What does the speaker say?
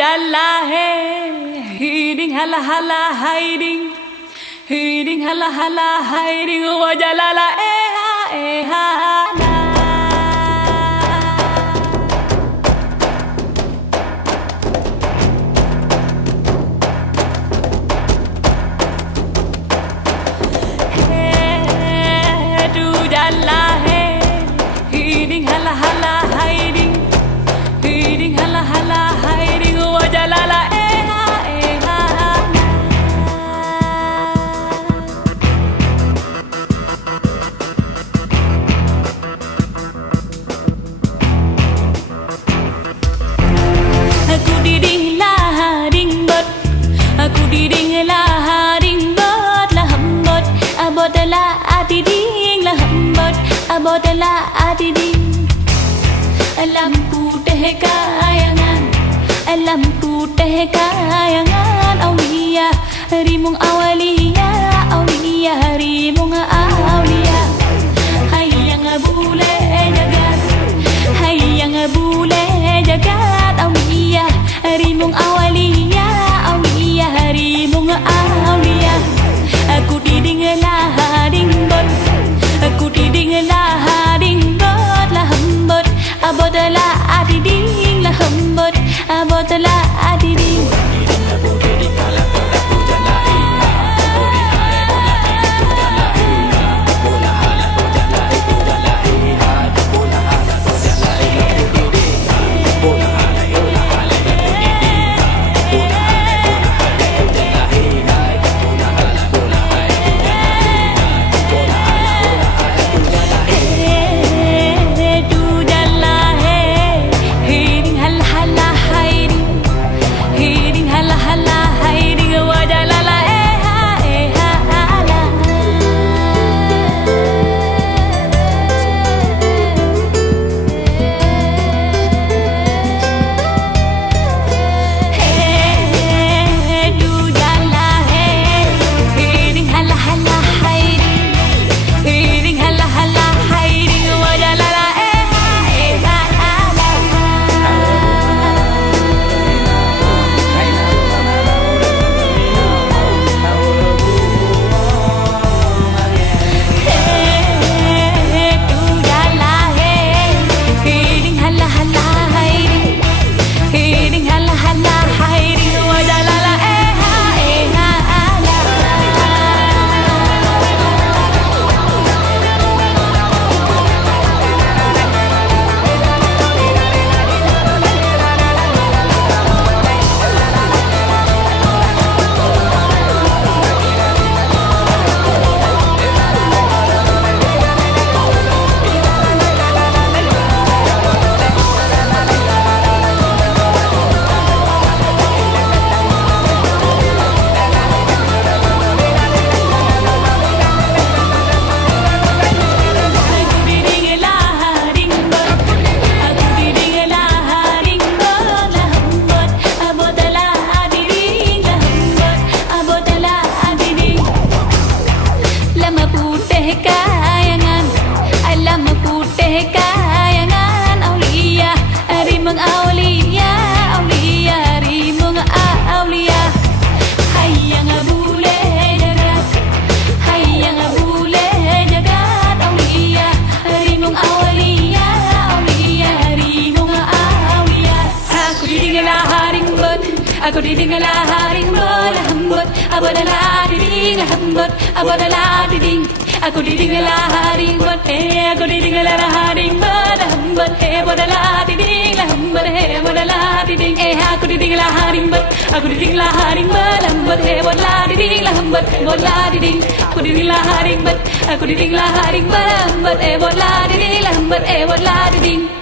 jalla he hiding hala hala hiding hiding hala hala hiding wa jalala eha la he du jalla he hiding hala hala hiding hiding hala hala hiding wa jalala eha aku diding lah ding bot aku diding lah ding bot lah hambot abot lah ati ding lah hambot abot lah ati ding lampu teh kayangan lampu teh kayangan aulia rimung awalia aulia rimung aulia hayang bule jagat hayang bule jagat aulia rimung awalia aulia rimung aulia aku diding lah ding bot aku diding lah ding bot lah hambot abot lah adi ding lah hambot abot lah adi ding aku diding lah haring bol hambot abot lah diding hambot abot lah diding aku diding lah haring bot aku diding lah haring bol hambot abot lah diding hambot abot lah diding aku diding lah haring bot aku diding lah haring bol hambot abot lah diding hambot abot lah diding aku diding lah haring bot aku diding lah haring bol hambot abot lah diding hambot abot lah diding